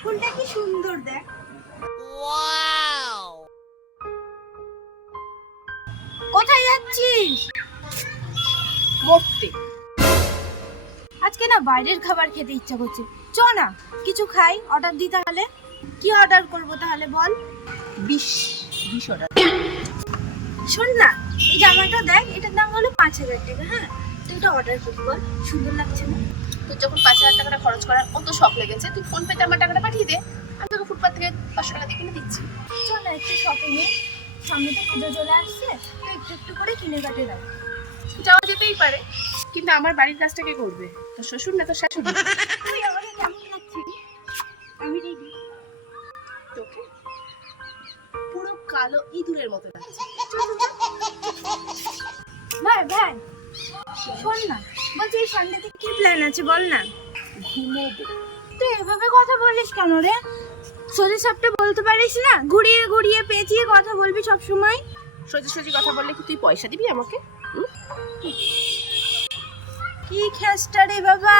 ফুলটা কি সুন্দর দেখ। কোথায় যাচ্ছিস? মরতে আজকে না বাইরের খাবার খেতে ইচ্ছা করছে। চ না কিছু খাই অর্ডার দি তাহলে। কি অর্ডার করব তাহলে বল? বিষ বিষ অর্ডার শোন না এই জামাটা দেখ এটার দাম হলো পাঁচ হাজার টাকা হ্যাঁ? তুই এটা অর্ডার করি বল। সুন্দর লাগছে না? তোর যখন পাঁচ হাজার টাকাটা খরচ করার অত শখ লেগেছে তুই ফোন পেতে আমার টাকাটা পাঠিয়ে দে। আমি তোকে ফুটপাথ থেকে পাঁচশো টাকা দিয়ে কিনে দিচ্ছি। চল না একটু শপিং এ। সামনে তো পুজো চলে আসছে তো একটু একটু করে কিনে কাটে দাও যাওয়া যেতেই পারে কিন্তু আমার বাড়ির কাজটা কে করবে? তোর শ্বশুর না তোর শাশুড়ি? তুই আমাকে কেমন লাগছে আমি রেডি তোকে পুরো কালো ইঁদুরের মতো লাগছে। ভাই ভাই। শোন না বলছি এই সানডেতে কি প্ল্যান আছে বল না? ঘুমোবো তুই এভাবে কথা বলিস কেন রে? সোজা সাপটা বলতে পারিস না? ঘুরিয়ে ঘুরিয়ে পেঁচিয়ে কথা বলবি সব সময় সোজা সোজি কথা বললে কি তুই পয়সা দিবি আমাকে? কি খেসটা রে বাবা?